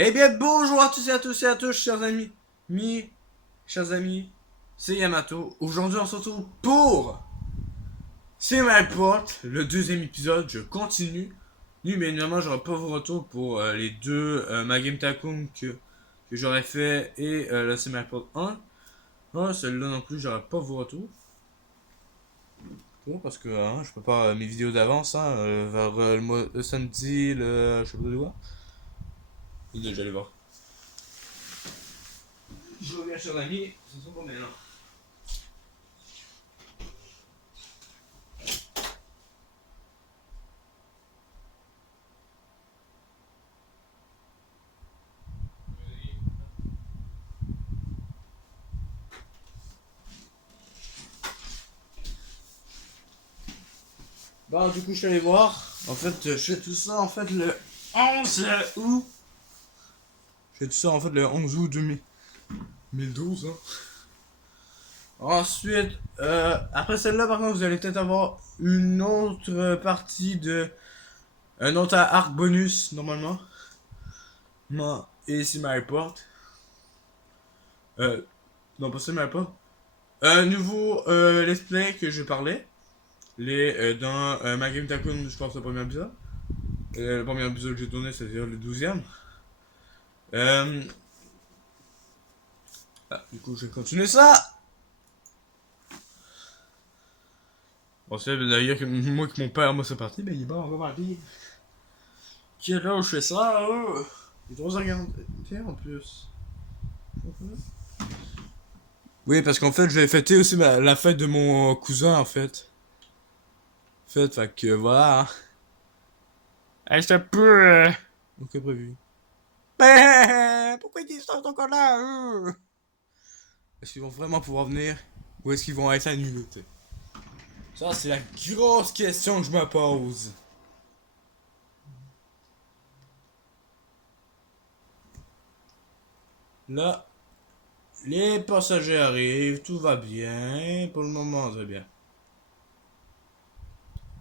Eh bien, bonjour à tous et à tous et à tous, chers amis, c'est Yamato. Aujourd'hui, on se retrouve pour C'est My Report, le deuxième épisode. Je continue. Mais évidemment, j'aurai pas vos retours pour les deux My Game Tycoon que j'aurais fait et la C'est My Report 1. Non, celle-là non plus, j'aurai pas vos retours. Bon, parce que je peux pas mes vidéos d'avance, vers le samedi, je sais pas de quoi. Déjà, allez voir. Je reviens, chers amis, ce sont pas maintenant. Bon, du coup, je suis allé voir. En fait, je fais tout ça en fait le 11 août. Je fais tout ça en fait le 11 août 2012. Hein. Ensuite, après celle-là, par contre, vous allez peut-être avoir une autre partie de. Un autre arc bonus, normalement. Moi, et c'est ma report. Euh, non, pas c'est ma report. Un nouveau let's play que je parlais. Dans ma game Tycoon, je pense, le premier épisode. Le premier épisode que j'ai tourné, c'est-à-dire le 12e. Euh, du coup, je vais continuer ça. Bon, c'est d'ailleurs que moi, que mon père, moi, c'est parti, ben il est bon, on va partir. Quelle heure je fais ça, il est 3h40 en plus. Oui, parce qu'en fait, je vais fêter aussi la fête de mon cousin, en fait. Fait que voilà. Hey, c'est un peu. Donc, prévu. Ben, pourquoi ils sont encore là, Est-ce qu'ils vont vraiment pouvoir venir? Ou est-ce qu'ils vont être annulés, t'sais? Ça, c'est la grosse question que je me pose. Là, les passagers arrivent, tout va bien. Pour le moment, très bien.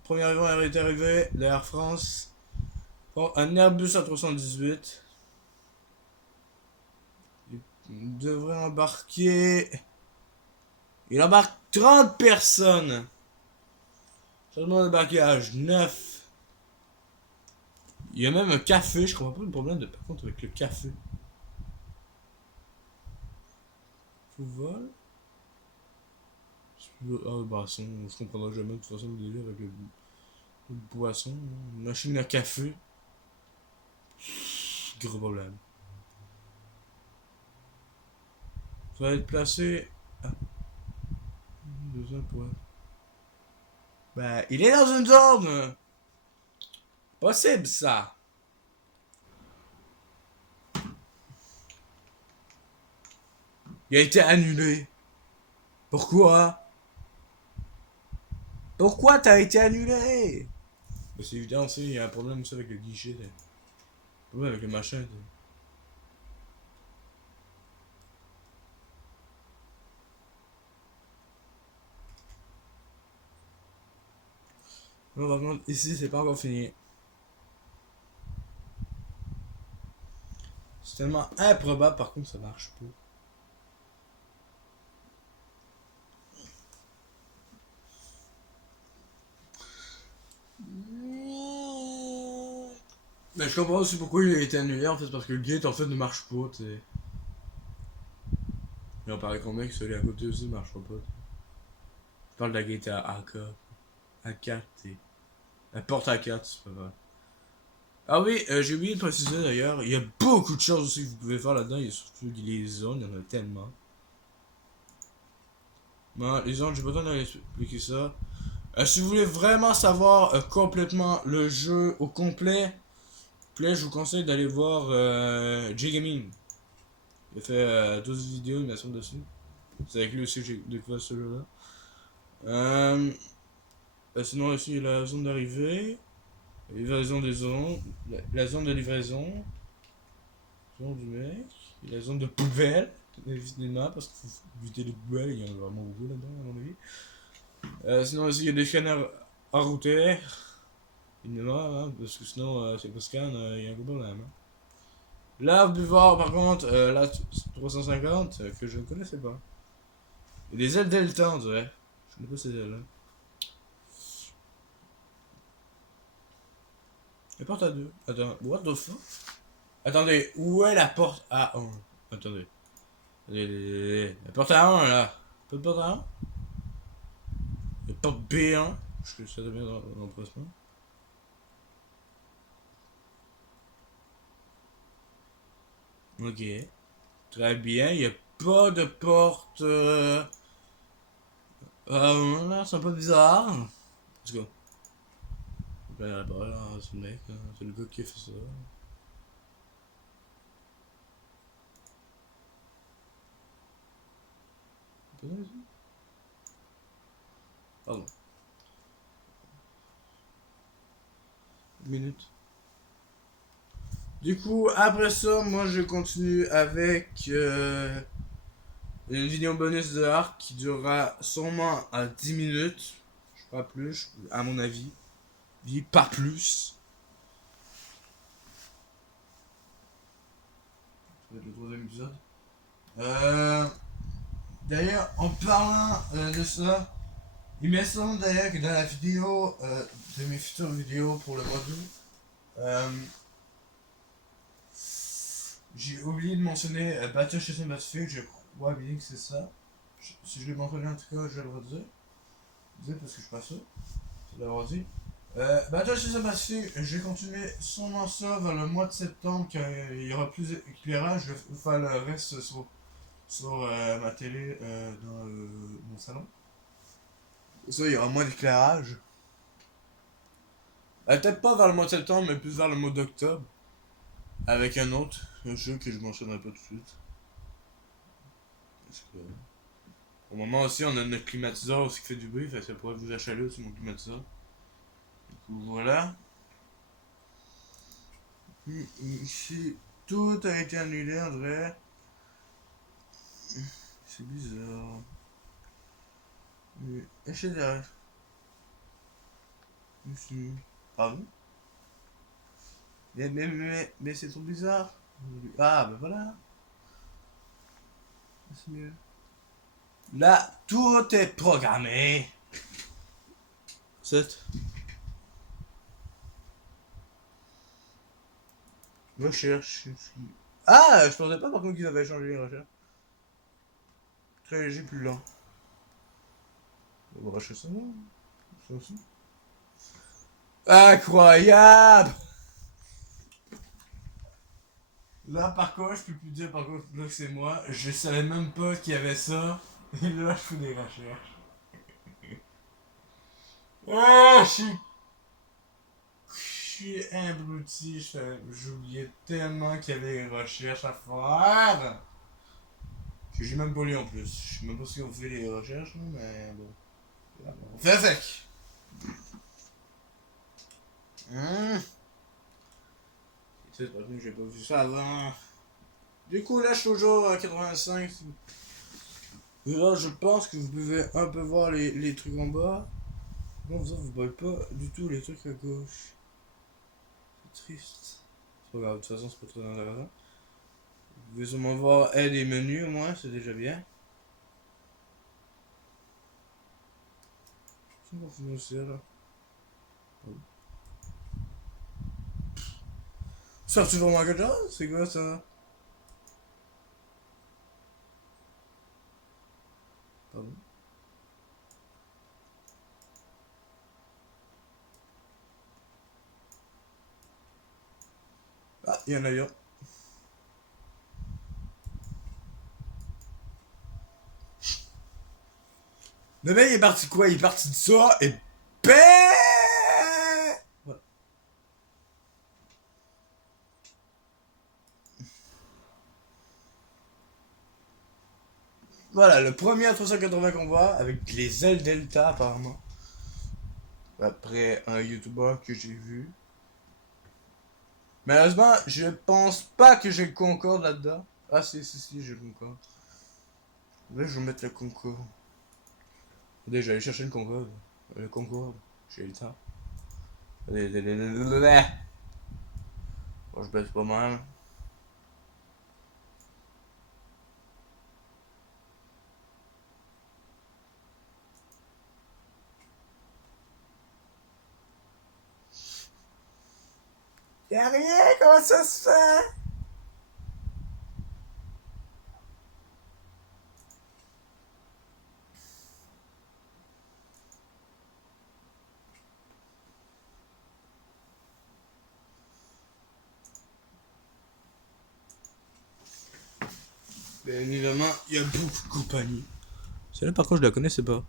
Premier avion est arrivé de Air France. Bon, un Airbus A318. Il devrait embarquer. Il embarque 30 personnes. Seulement le bagage 9. Il y a même un café. Je comprends pas le problème par contre avec le café. Tout vol. Ah, boisson. Je comprendrai jamais de toute façon le délire avec le boisson. Une machine à café. Gros problème. Ça va être placé. Ah, deuxième point. Ben, il est dans une zone. Possible ça. Il a été annulé. Pourquoi? Pourquoi t'as été annulé? Ben, c'est évident aussi, il y a un problème aussi avec le guichet. Un problème avec le machin. Non, par contre, ici, c'est pas encore fini. C'est tellement improbable, par contre, ça marche pas. Mais je comprends aussi pourquoi il a été annulé, en fait, parce que le gate, en fait, ne marche pas, tu sais. Mais on paraît combien que celui à côté aussi ne marchera pas. Je parle de la gate à AK. À 4, t'sais. La porte à 4, c'est pas vrai. Ah oui, j'ai oublié de préciser d'ailleurs, il y a beaucoup de choses aussi que vous pouvez faire là-dedans, il y a surtout les zones, il y en a tellement. Bon, les zones, j'ai pas besoin d'expliquer ça. Si vous voulez vraiment savoir complètement le jeu au complet, je vous conseille d'aller voir J-Gaming. Il a fait 12 vidéos, il me semble, dessus. C'est avec lui aussi que j'ai découvert ce jeu-là. Sinon, ici, il y a la zone d'arrivée, la livraison des zones, la zone de livraison, zone du mec, et la zone de poubelle, évidemment, parce qu'il faut éviter les poubelles, il y en a vraiment beaucoup là-dedans, à mon avis. Sinon, ici, il y a des scanners en routière, évidemment, hein, parce que sinon, c'est pas scan, il y a un gros problème. Hein. L'arbre du Var, par contre, là, 350, que je ne connaissais pas. Et des ailes delta, on dirait. Je connais pas ces ailes-là. La porte à deux. Attends, what the fuck? Attendez, où est la porte à 1? Attendez. La porte à 1 là. Pas de porte à 1? La porte B1. Parce que ça devient dans l'emplacement. Ok. Très bien, il n'y a pas de porte. Là, c'est un peu bizarre. Let's go. Là-bas, là, c'est le mec, c'est le gars qui a fait ça. Pardon. Une minute. Du coup, après ça, moi je continue avec une vidéo bonus de Arc qui durera sûrement à 10 minutes. Pas plus, à mon avis. Pas plus. Ça va être le troisième épisode. D'ailleurs, en parlant de ça, il me semble d'ailleurs que dans la vidéo de mes futures vidéos pour le mois d'août, j'ai oublié de mentionner Battle chez Battlefield, je crois bien que c'est ça. Si je l'ai mentionné en tout cas, je vais le redire. Parce que je suis pas sûr. Je l'ai redit. Battle chez Battlefield, je vais continuer sûrement ça vers le mois de septembre, quand il y aura plus d'éclairage. Je vais vous faire le reste sur ma télé dans mon salon. Ça, il y aura moins d'éclairage. Peut-être pas vers le mois de septembre, mais plus vers le mois d'octobre. Avec un autre jeu que je mentionnerai pas tout de suite. Parce que, au moment aussi, on a notre climatiseur aussi qui fait du bruit, fait que ça pourrait vous achaler aussi mon climatiseur. Du coup, voilà. Ici, tout a été annulé en vrai. C'est bizarre. Etc. Ici. Pardon? Mais c'est trop bizarre. Ah, ben voilà. C'est mieux. Là, tout est programmé. 7. Recherche. Ah, je pensais pas par contre qu'ils avaient changé les recherches. Très léger, plus lent. On va racheter ça, non? Ça aussi. Incroyable! Là, par contre, je peux plus dire par contre là, que c'est moi. Je savais même pas qu'il y avait ça. Et là, je fais des recherches. Ah, je suis abruti. J'oubliais tellement qu'il y avait des recherches à faire. Que j'ai même pas lu en plus. Je sais même pas si on fait les recherches, mais bon. On fait avec. C'est pas que j'ai pas vu ça avant. Du coup, là, je suis toujours à 85. Là, je pense que vous pouvez un peu voir les trucs en bas. Non, vous voyez pas du tout les trucs à gauche. C'est triste. C'est pas grave, de toute façon, c'est pas très intéressant. Vous pouvez sûrement voir aide et menus au moins, c'est déjà bien. C'est quoi financier là? Ça tu vraiment quelque chose? C'est quoi ça? Pardon. Ah, il y en a un. Le mec il est parti quoi? Il est parti de ça et BAM! Voilà. Voilà, le premier à 380 qu'on voit avec les ailes Delta apparemment. Après un YouTuber que j'ai vu. Malheureusement, je pense pas que j'ai le Concorde là-dedans. Ah si, j'ai le Concorde. Là, je vais mettre le Concorde. Déjà, aller chercher le Concorde. Le Concorde. J'ai le temps. Bon, je baisse pas mal. Y'a rien, comment ça se fait? Bien évidemment, il y a beaucoup de compagnies. Celle-là, par contre, je la connaissais pas.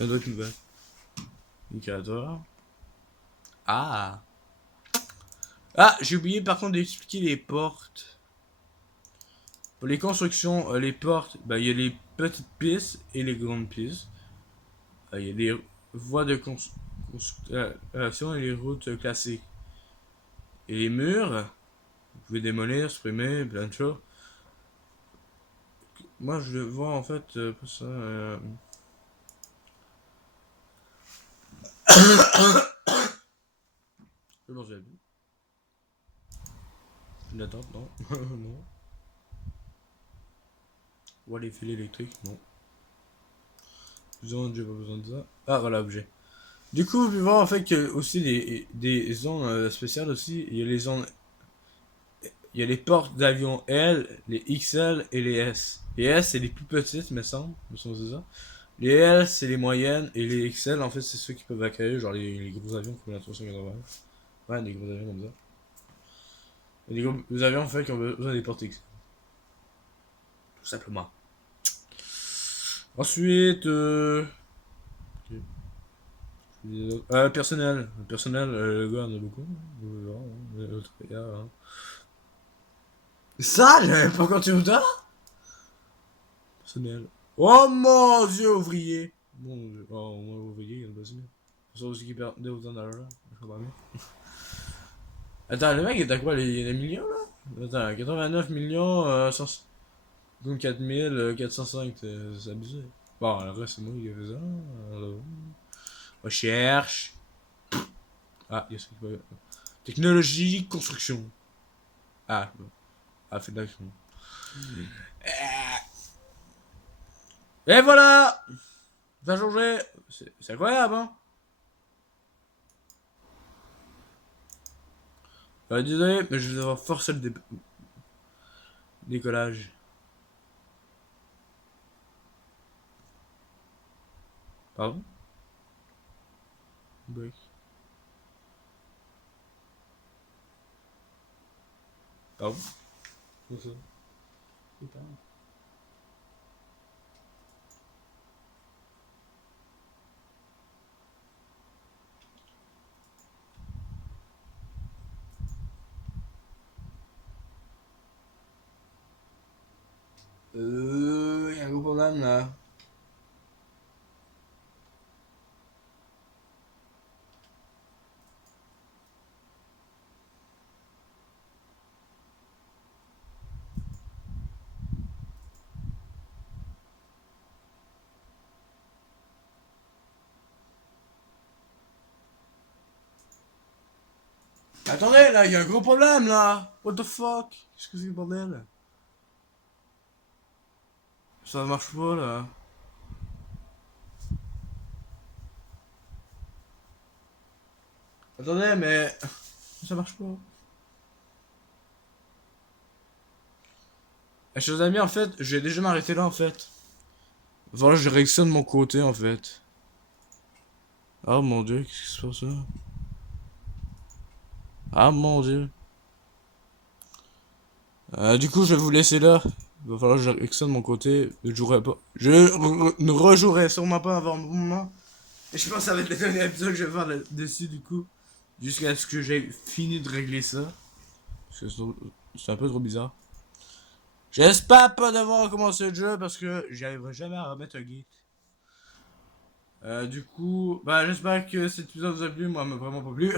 Elle doit être nouvelle. Créateur. Ah! Ah, j'ai oublié par contre d'expliquer les portes. Pour les constructions, les portes, bah, il y a les petites pistes et les grandes pistes. Il y a les voies de construction et les routes classiques. Et les murs, vous pouvez démolir, supprimer, plein de choses. Moi, je le vois en fait pour ça. Je pense que j'ai vu. Une attente, non. Non. Ou les fils électriques, non. Zone, j'ai pas besoin de ça. Ah, voilà, objet. Du coup, vous pouvez voir en fait qu'il y a aussi des zones spéciales aussi. Il y a les zones. Il y a les portes d'avion L, les XL et les S. Les S, c'est les plus petites, me semble. Me semble c'est ça. Les L, c'est les moyennes. Et les XL, en fait, c'est ceux qui peuvent accueillir, genre les gros avions comme la 380. Ouais, des gros avions comme ça. Et les gros avions, en fait, qui ont besoin des portes XL. Tout simplement. Ensuite, personnel. Personnel, le gars, en a beaucoup. Ça, j'avais pas compté autant. Personnel. Oh mon dieu, ouvrier. Bon, oh, moi, ouvrier, il y a le personnel. C'est ça aussi qui perd autant d'argent. Je comprends bien. Attends, le mec est à quoi? Il y a des millions là? Attends, 89 millions, 154 405, c'est abusé. Bon, le reste, c'est moi qui ai fait ça. Recherche. Ah, il y a ça qui va. Technologie, construction. Ah, bon. Ah, fait de l'action. Et voilà! Ça a changé. C'est incroyable, hein? Désolé, mais je vais devoir forcer le décollage. Pardon? Break. Pardon? C'est ça. Putain. Y a un gros problème là. Attendez là, y a un gros problème là. What the fuck? Qu'est-ce que c'est le bordel? Ça marche pas là. Attendez, mais ça marche pas. Chers amis, en fait, je vais déjà m'arrêter là en fait. Voilà, je règle ça de mon côté en fait. Oh mon dieu, qu'est-ce qui se passe là? Ah mon dieu. Du coup, je vais vous laisser là. Il va falloir que je règle ça de mon côté. Je jouerai pas. Ne rejouerai sûrement pas avant un moment. Et je pense que ça va être le dernier épisode que je vais faire dessus du coup. Jusqu'à ce que j'ai fini de régler ça. Parce que c'est un peu trop bizarre. J'espère pas devoir recommencer le jeu parce que j'y arriverai jamais à remettre un gate. Du coup, bah j'espère que cet épisode vous a plu. Moi, il m'a vraiment pas plu.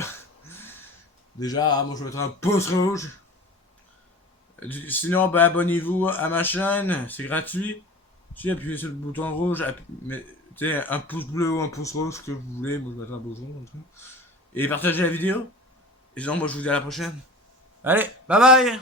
Déjà, moi je vais mettre un pouce rouge. Sinon, bah abonnez-vous à ma chaîne, c'est gratuit. Si appuyez sur le bouton rouge, mettez un pouce bleu ou un pouce rouge, ce que vous voulez. Moi je mettrai un pouce rouge. Et partagez la vidéo. Et sinon, moi je vous dis à la prochaine. Allez, bye bye!